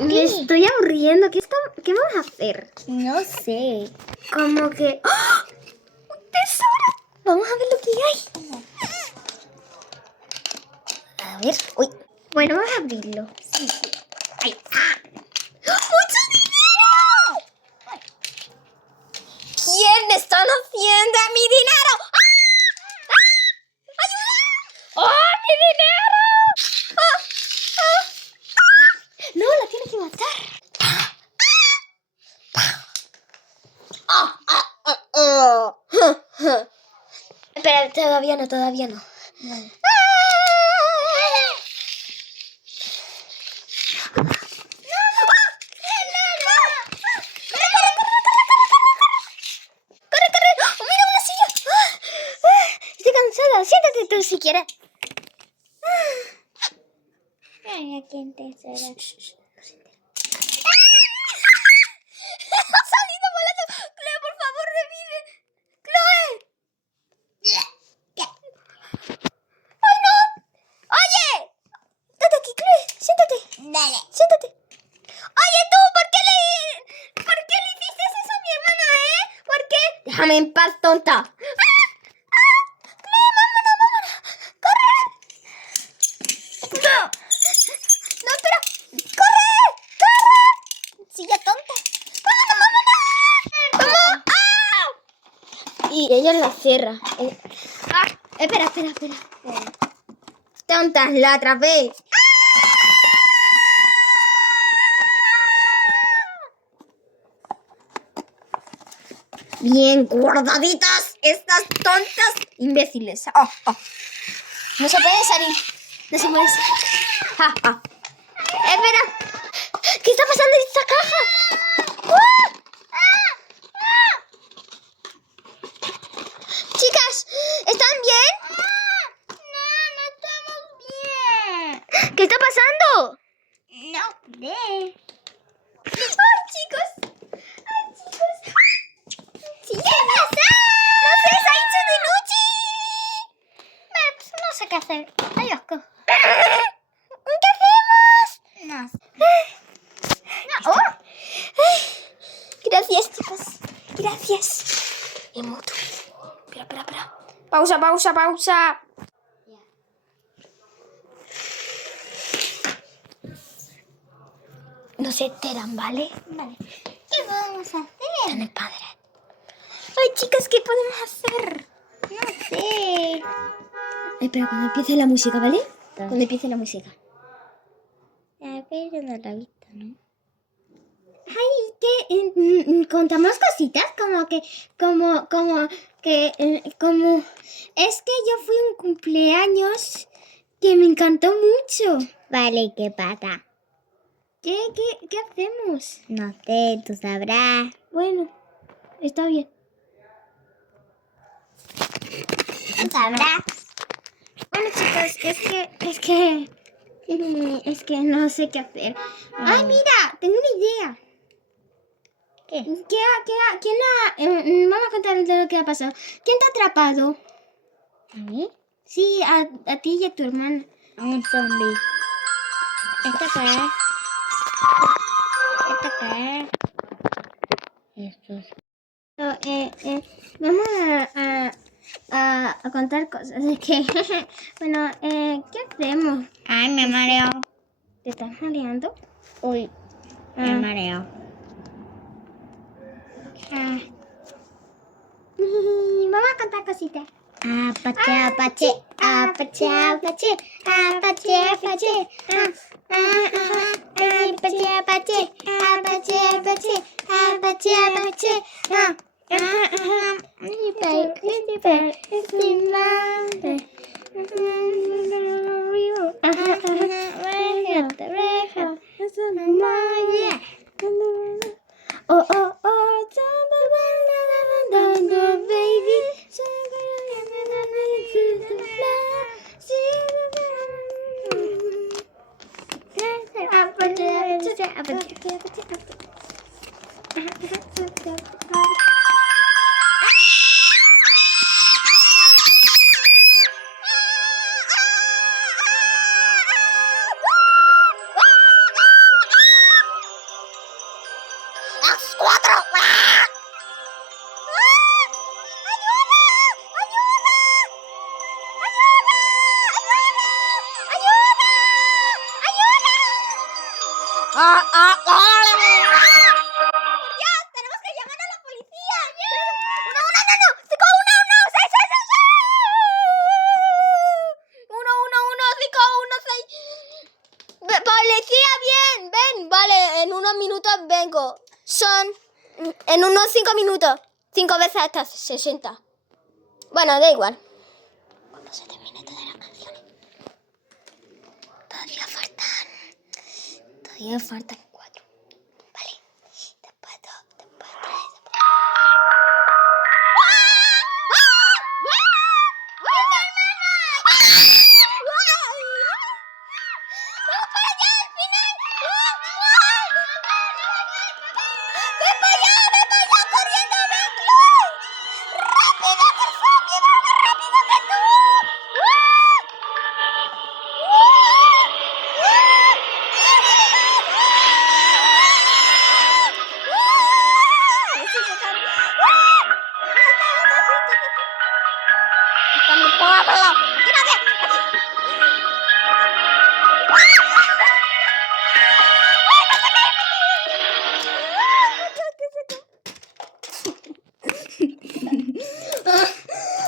me estoy aburriendo. ¿Qué vamos a hacer? No sé. Como que... ¡Oh! ¡Un tesoro! Vamos a ver lo que hay. A ver, uy. Bueno, vamos a abrirlo. Sí. Ay. ¡Ah! ¡Mucho dinero! ¿Quién le están haciendo a mi dinero? ¡Ah! ¡Ah! ¡Ayuda! ¡Oh, mi dinero! ¡Ah! ¡Ah! ¡Ah! No, la tienes que matar. ¡Ah! ¡Ah! ¡Ah! ¡Ah! Espera, todavía no. Vale. Siéntate tú si quieres. Ay, ¿a quién te será? No se entera. ¡Ha salido volando! ¡Chloe, por favor, revive! ¡Chloe! ¡Ay, no! ¡Oye! Date aquí, Chloe. Siéntate. Dale. Siéntate. Oye, tú, ¿por qué le hiciste eso a mi hermana, ¿Por qué? Déjame en paz, tonta. No, espera. ¡Corre! ¡Silla tonta! ¡Vámonos! ¡Ah! Y ella la cierra. Espera. Tontas, la atrapé. Bien guardaditas estas tontas imbéciles. No se puede salir. No se puede salir. Espera. ¿Qué está pasando en esta caja? Chicas, ¿están bien? No estamos bien. ¿Qué está pasando? No sé. ¡Ay, chicos! ¿Qué pasa? ¡No sé, se ha hecho de noche! Bueno, pues no sé qué hacer. Adiós. ¿Qué hacemos? No sé. Gracias, chicos. Gracias. Emoto. Espera. Pausa. No se enteran, ¿vale? Vale. ¿Qué vamos a hacer? Están el padre. Ay, chicas, ¿qué podemos hacer? No sé. Espera, cuando empiece la música, ¿vale? Cuando empiece la música. A ver, yo no la he visto, ¿no? Ay, que contamos cositas como que es que yo fui a un cumpleaños que me encantó mucho. Vale, ¿qué pasa? ¿Qué hacemos? No sé, tú sabrás. Bueno, está bien. Tú sabrás. Bueno, chicos, es que no sé qué hacer. Ay, mira, tengo una idea. ¿Qué? Vamos a contar de lo que ha pasado. ¿Quién te ha atrapado? ¿A mí? Sí, a ti y a tu hermana. A un zombie. ¿Esto qué es? ¿Esto qué es? Esto es... Vamos a contar cosas. Es que, bueno, ¿qué hacemos? Ay, me mareo. ¿Te estás mareando? Uy, me mareo. Vamos a contar cositas. Apache, apache, apache, apache, apache, apache, apache, apache, apache, apache, apache, apache, Oh, oh, oh, baby. tengo son en unos 5 minutos. 5 veces hasta 60. Bueno, da igual. Cuando se termine todas las canciones. Todavía faltan 4. Vale. Después 2, después 3, después...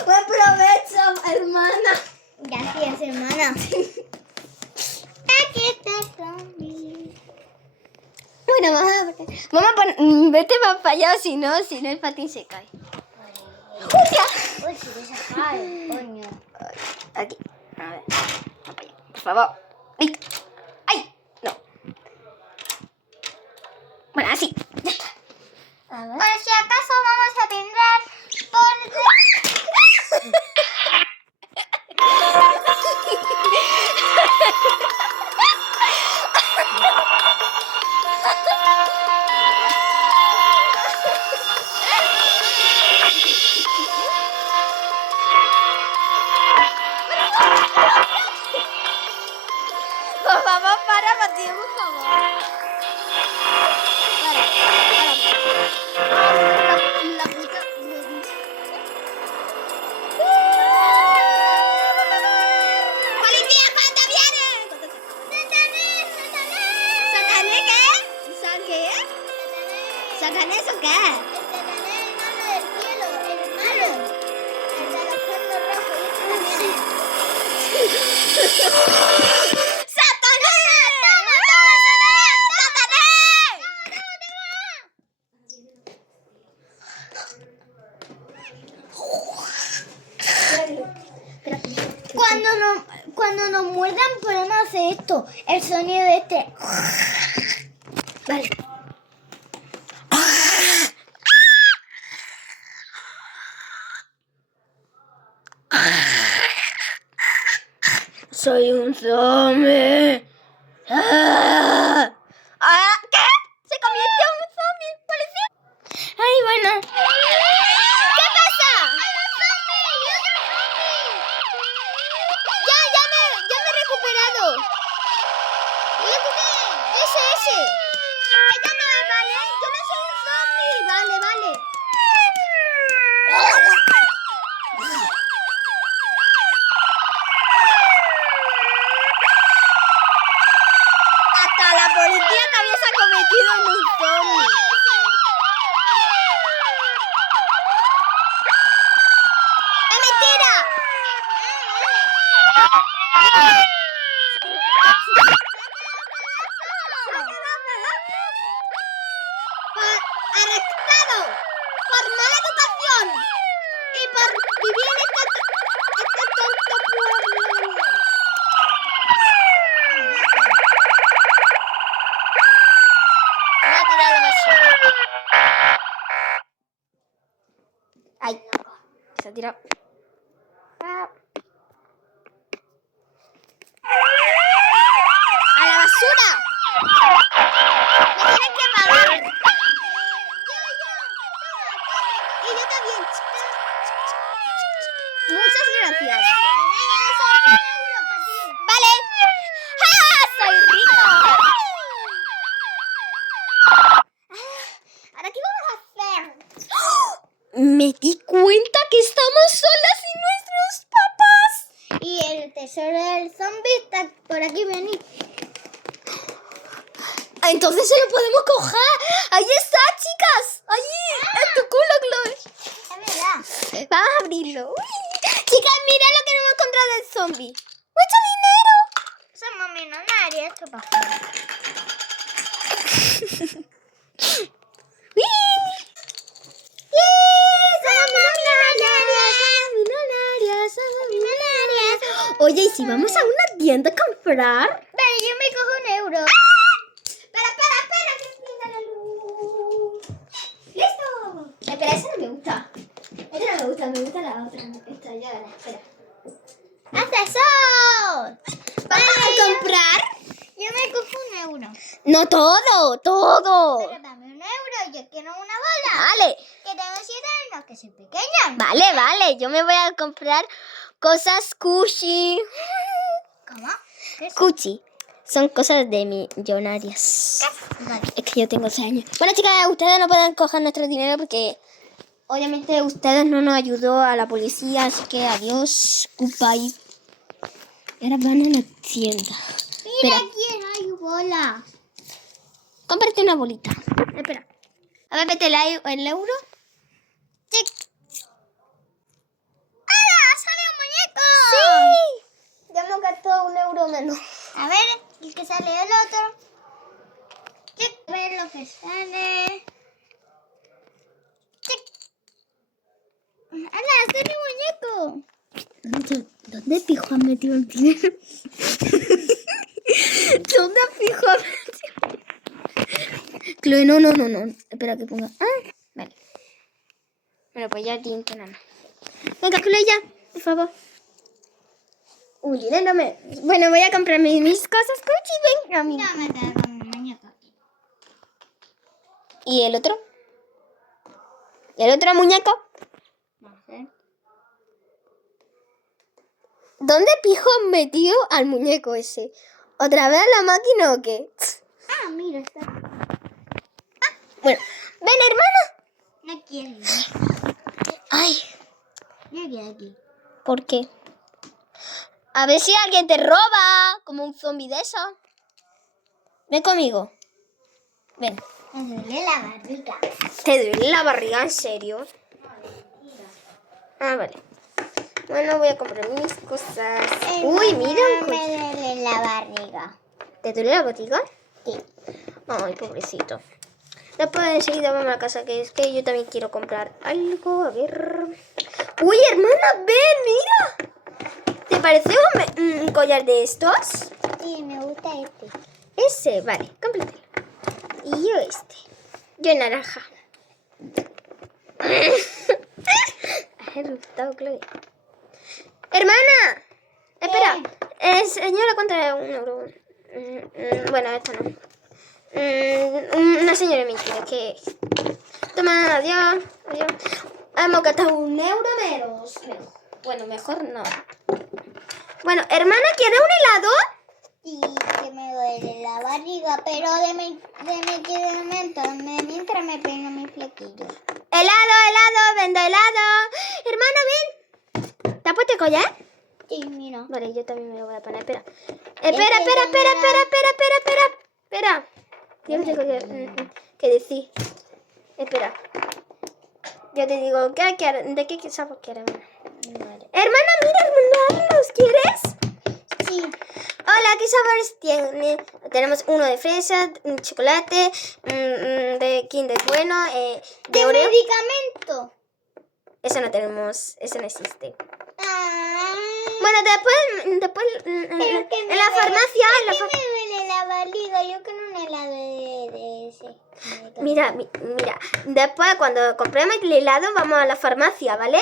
Buen provecho, hermana. Gracias, hermana. Aquí está Zombie. Bueno, vamos a poner... Vete más para allá, si no el patín se cae. ¡Hostia! Uy, si te cae, coño. Aquí. A ver. Por favor. ¡Ay! No. Bueno, así. Ya está. A ver. Por si acaso vamos a tendrar por... Por favor, para, Matías, por favor. La puta... ¡Policía, Panda, viene! ¿Satané qué? ¿Satané eso qué? Cuando nos muerdan podemos hacer esto, el sonido de este. Vale. Soy un zombie. ¿Qué? ¿Se convirtió en un zombie? ¿Policía? Ay, bueno. ¿Qué pasa? Ya me he recuperado. Ese. Ella no es, ¿vale? Yo no soy un zombie. Vale. Hasta la policía también se ha convertido en un zombie. ¡Es mentira! Arrestado por mala educación y por vivir en este tonto pueblo. Voy a tirar la basura. Ay, se ha tirado. ¡A la basura! ¡Me tienen que pagar! Y yo también. Muchas gracias. Vale. ¡Ja! ¡Soy rico! ¿Ahora qué vamos a hacer? Me di cuenta que estamos solas sin nuestros papás. Y el tesoro del zombie está por aquí, venid. Entonces se lo podemos coger. Ahí está, chicas. Allí, en tu culo, Chloe. Es verdad. Vamos a abrirlo. Uy. Chicas, mira lo que hemos encontrado del zombie. ¡Mucho dinero! Somos millonarios, esto para afuera. Oye, ¿y si vamos a una tienda a comprar? Vale, yo me cojo un euro. Espera, que prenda la luz. ¡Listo! Espera, esa no me gusta. Esta no me gusta, me gusta la otra. Esta, ya verás, espera. ¡Haz eso! ¿Vamos a comprar? Yo me cojo un euro. No todo. Pero dame un euro, yo quiero una bola. Vale, Que tengo 7 años, que soy pequeña. vale. Yo me voy a comprar cosas Gucci. ¿Cómo? ¿Qué es? Gucci. Son cosas de millonarias. Vale. Es que yo tengo 6 años. Bueno, chicas, ustedes no pueden coger nuestro dinero porque obviamente ustedes no nos ayudó a la policía, así que adiós, goodbye. Y ahora van a la tienda. Mira, Espera, aquí hay bola. cómprate una bolita. Espera. A ver, vete el euro. ¡Chic! ¡Hala! ¡Sale un muñeco! ¡Sí! Ya hemos gastado un euro menos. A ver, ¿y qué sale el otro? ¡Chic! A ver lo que sale. ¡Chic! ¡Hala! ¡Sale un muñeco! ¿Dónde pijo has metido el dinero? ¿Dónde pijo has metido? Chloe, no. Espera que ponga. Ah, vale. Bueno, pues ya tiento nada más. Venga, Chloe, ya, por favor. Un dinero me... Bueno, voy a comprarme mis cosas, Gucci. Venga, mira. No me quedo con mi muñeco aquí. ¿Y el otro? ¿Y el otro muñeco? No sé. ¿Dónde pijo has metido al muñeco ese? ¿Otra vez a la máquina o qué? Ah, mira, está. Bueno, ven, hermana. No quiero. Ay, Yo quiero aquí. ¿por qué? A ver si alguien te roba, como un zombie de eso. Ven conmigo. Ven. Me duele la barriga. ¿Te duele la barriga, en serio? Ah, vale. Bueno, voy a comprar mis cosas. Uy, mira un Me coche. duele la barriga. ¿Te duele la barriga? Sí. Ay, pobrecito. Después enseguida vamos a la casa, que es que yo también quiero comprar algo. A ver. Uy, hermana, ven, mira. ¿Te parece un collar de estos? Sí, me gusta este. Ese, vale, cómpratelo. Y yo este. Yo naranja. Has eructado, Chloe. ¡Hermana! Espera. Señora, ¿cuánto es un euro? Bueno, esto no. Una señora mentira, que... Toma, adiós. Hemos gastado un euro menos. Bueno, mejor no. Bueno, hermana, ¿quiere un helado? Sí, que me duele la barriga, pero de mientras me peino mis flequillos. Helado, vendo helado. Hermana, ven. ¿Te has puesto el collar? Sí, mira. Vale, yo también me lo voy a poner. Espera. Yo no tengo que decir. Espera. Yo te digo, ¿de qué sabor quieres? Vale. Hermana, mira, ¿los quieres? Sí. Hola, ¿qué sabores tiene? Tenemos uno de fresa, chocolate, de Kinder Bueno, de Oreo. medicamento. Eso no tenemos, eso no existe. Ah. Bueno, después en la farmacia, me duele la barriga, yo quiero un helado de ese. Mira, después cuando compremos el helado vamos a la farmacia, ¿vale?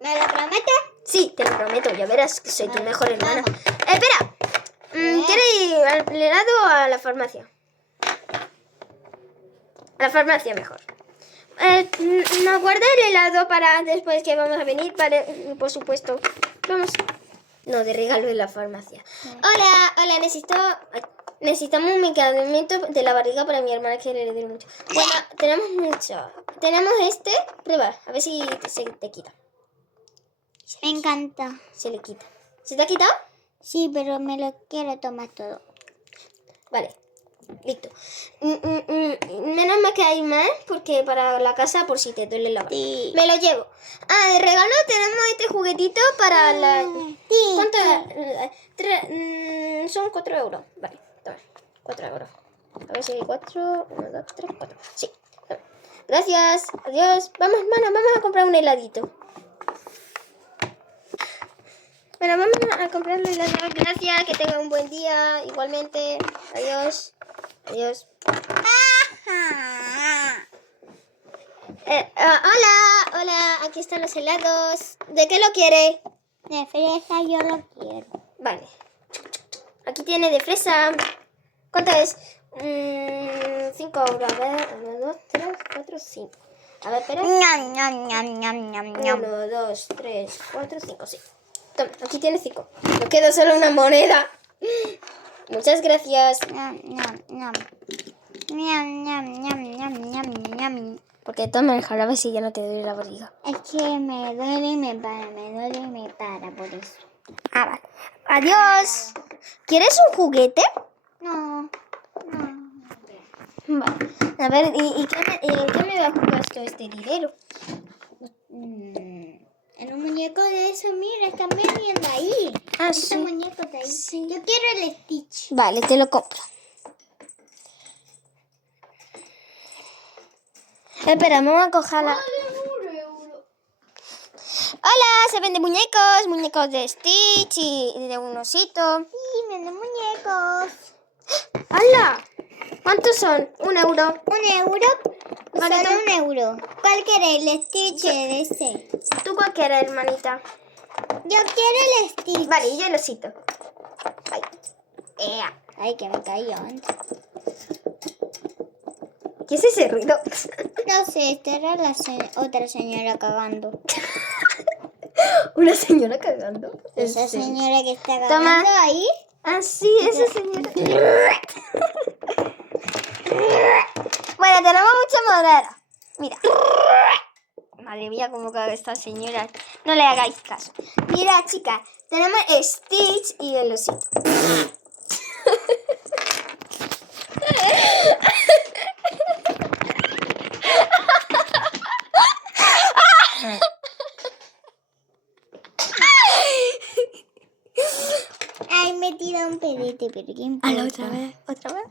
¿Me lo prometes? Sí, te lo prometo, ya verás que soy tu mejor hermana. vamos. Espera, ¿quieres ir al helado o a la farmacia? A la farmacia mejor. Nos guarda el helado para después que vamos a venir, por supuesto. Vamos. No, de regalo en la farmacia. Hola, necesitamos un medicamento de la barriga para mi hermana que le duele mucho. Bueno, tenemos mucho. Tenemos este, prueba, a ver si se te quita. Me encanta. Se le quita. ¿Se te ha quitado? Sí, pero me lo quiero tomar todo. Vale, listo. Menos mal que hay más, porque para la casa, por si te duele la barriga. Sí. Me lo llevo. Ah, de regalo tenemos este juguetito para la... Sí. ¿Cuánto es? Son 4 euros. Vale, toma, 4 euros. A ver si hay 4. 1, 2, 3, 4. Sí. Gracias. Adiós. Vamos a comprar un heladito. Bueno, vamos a comprar un helado. Gracias, que tenga un buen día. Igualmente. Adiós. Adiós. Hola, aquí están los helados. ¿De qué lo quiere? De fresa yo lo quiero. Vale. Aquí tiene de fresa. ¿Cuánto es? 5 euros. A ver, 1, 2, 3, 4, 5. A ver, espera. Ñam, ñam, ñam, ñam, ñam, ñam. 1, 2, 3, 4, 5, sí. Toma, aquí tiene 5. Me quedo solo una moneda. Muchas gracias. Ñam, ñam, ñam. Ñam, ñam, ñam, ñam, ñam, ñam. Porque toma el jarabe si ya no te duele la barriga. Es que me duele y me para, por eso. Ah, vale. Adiós. ¿Quieres un juguete? No. Vale. A ver, ¿y qué me va a costar este dinero? En un muñeco de eso, mira, están vendiendo ahí. Ah, Este sí. muñeco de ahí. Sí. Yo quiero el Stitch. Vale, te lo compro. Espera, vamos a cogerla. Hola, se venden muñecos de Stitch y de un osito. Sí, venden muñecos. ¡Hala! ¿Cuántos son? 1 euro. 1 euro. Vale, Solo 1 euro. ¿Cuál querés? El Stitch de ese. ¿Tú cuál quieres, hermanita? Yo quiero el Stitch. Vale, y el osito. Ay. Ay, que me cayó antes. ¿Qué es ese ruido? No sé, esta era la otra señora cagando. Una señora cagando. Esa señora que está Toma. cagando ahí. Ah, sí, esa señora. Bueno, tenemos mucha madera. Mira. Madre mía, cómo caga esta señora. No le hagáis caso. Mira, chicas, tenemos Stitch y el osito. Ay, me tira un pedete, pero ¿qué importa? Otra vez.